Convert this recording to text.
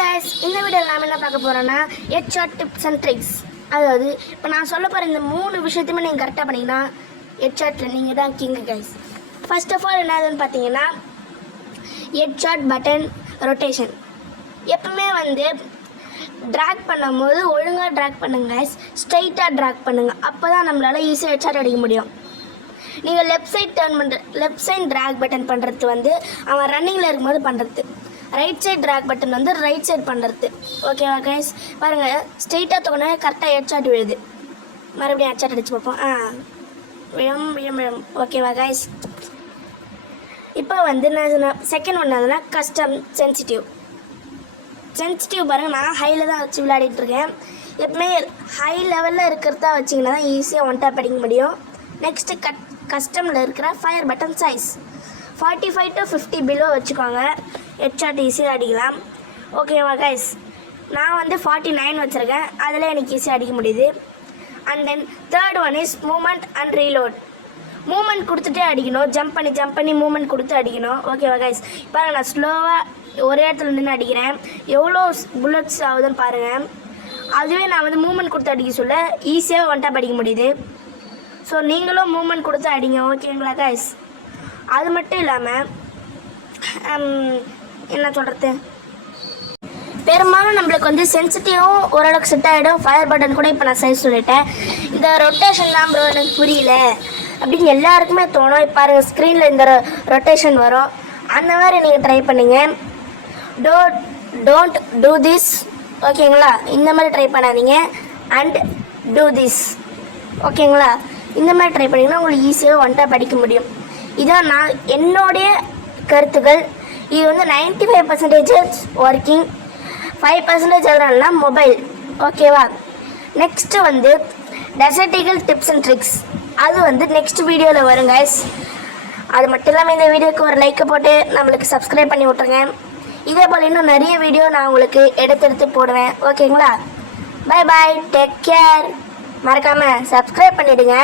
Guys, இந்த வீடியோவில் நாம் என்ன பார்க்க போகிறோன்னா ஹெட்ஷாட் டிப்ஸ் அண்ட் ட்ரிக்ஸ். அதாவது இப்போ நான் சொல்ல போகிற இந்த 3 விஷயத்தையுமே நீங்கள் கரெக்டாக பண்ணிங்கன்னா ஹெட்ஷாட்டில் நீங்கள் தான் king guys. First of all என்னதுன்னு பார்த்தீங்கன்னா ஹெட்ஷாட் பட்டன் ரொட்டேஷன். எப்பவுமே ட்ராக் பண்ணும்போது ஒழுங்காக ட்ராக் பண்ணுங்க கைஸ், ஸ்ட்ரைட்டாக ட்ராக் பண்ணுங்கள். அப்போ தான் நம்மளால் ஈஸியாக ஹெட்ஷாட் அடிக்க முடியும். நீங்கள் லெஃப்ட் சைட் ட்ராக் பட்டன் பண்ணுறது அவன் ரன்னிங்கில் இருக்கும்போது பண்ணுறது, right side track button right side பண்ணுறது. ஓகேவா கைஸ்? பாருங்கள், ஸ்ட்ரெயிட்டாக தோணே கரெக்டாக ஹெட்ஷாட் விழுது. மறுபடியும் ஹெட்ஷாட் அடித்து பார்ப்போம். விழம். ஓகேவா கைஸ்? இப்போ நான் செகண்ட் ஒன்று அதுனா கஸ்டம் சென்சிட்டிவ் பாருங்கள். நான் ஹையில் தான் வச்சு விளையாடிட்டுருக்கேன். எப்பவுமே ஹை லெவலில் இருக்கிறதா வச்சிங்கன்னா தான் ஈஸியாக ஒன் டாப் அடிக்க முடியும். நெக்ஸ்ட்டு கஸ்டமில் இருக்கிற fire button size 45 to 50 below வச்சுக்கோங்க. ஹெட்ஷாட் ஈஸியாக அடிக்கலாம். ஓகேவா கைஸ்? நான் 49 வச்சுருக்கேன், அதில் எனக்கு ஈஸியாக அடிக்க முடியுது. And then third one is movement and reload. Movement கொடுத்துட்டே அடிக்கணும், ஜம்ப் பண்ணி மூமெண்ட் கொடுத்து அடிக்கணும். ஓகேவா கைஸ்? பாருங்கள், நான் ஸ்லோவாக ஒரே இடத்துல நின்று அடிக்கிறேன். எவ்வளோ புல்லட்ஸ் ஆகுதுன்னு பாருங்கள். அதுவே நான் மூமெண்ட் கொடுத்து அடிக்க சொல்ல ஈஸியாக ஒன் டாப் அடிக்க முடியுது. ஸோ நீங்களும் மூமெண்ட் கொடுத்து அடிங்க. ஓகேங்களா கைஸ்? அது மட்டும் இல்லாமல் என்ன சொல்கிறது, பெரும்பாலும் நம்மளுக்கு சென்சிட்டிவும் ஓரளவுக்கு செட் ஆகிடும். ஃபயர் பட்டன் கூட இப்போ நான் சைஸ் சொல்லிட்டேன். இந்த ரொட்டேஷன் தான் ப்ரோ எனக்கு புரியல அப்படின்னு எல்லாருக்குமே தோணும். இப்போ பாருங்கள், ஸ்க்ரீனில் இந்த ரொட்டேஷன் வரும். அந்த மாதிரி நீங்கள் ட்ரை பண்ணுங்க. Don't do this. ஓகேங்களா? இந்த மாதிரி ட்ரை பண்ணாதீங்க. And do this. ஓகேங்களா? இந்த மாதிரி ட்ரை பண்ணிங்கன்னா உங்களுக்கு ஈஸியாக ஒன் டாப் அடிக்க முடியும். இதான் என்னுடைய கருத்துக்கள். இது 95% ஒர்க்கிங், 5% அதனால மொபைல். ஓகேவா? நெக்ஸ்ட்டு டெசர்டிக்கல் டிப்ஸ் அண்ட் ட்ரிக்ஸ். அது நெக்ஸ்ட் வீடியோவில் வரும் கைஸ். அது மட்டும் இல்லாமல் இந்த வீடியோக்கு ஒரு லைக்கை போட்டு நம்மளுக்கு சப்ஸ்கிரைப் பண்ணி விட்ருங்க. இதே போல் இன்னும் நிறைய வீடியோ நான் உங்களுக்கு எடுத்து போடுவேன். ஓகேங்களா? Bye bye, take care. மறக்காமல் சப்ஸ்கிரைப் பண்ணிவிடுங்க.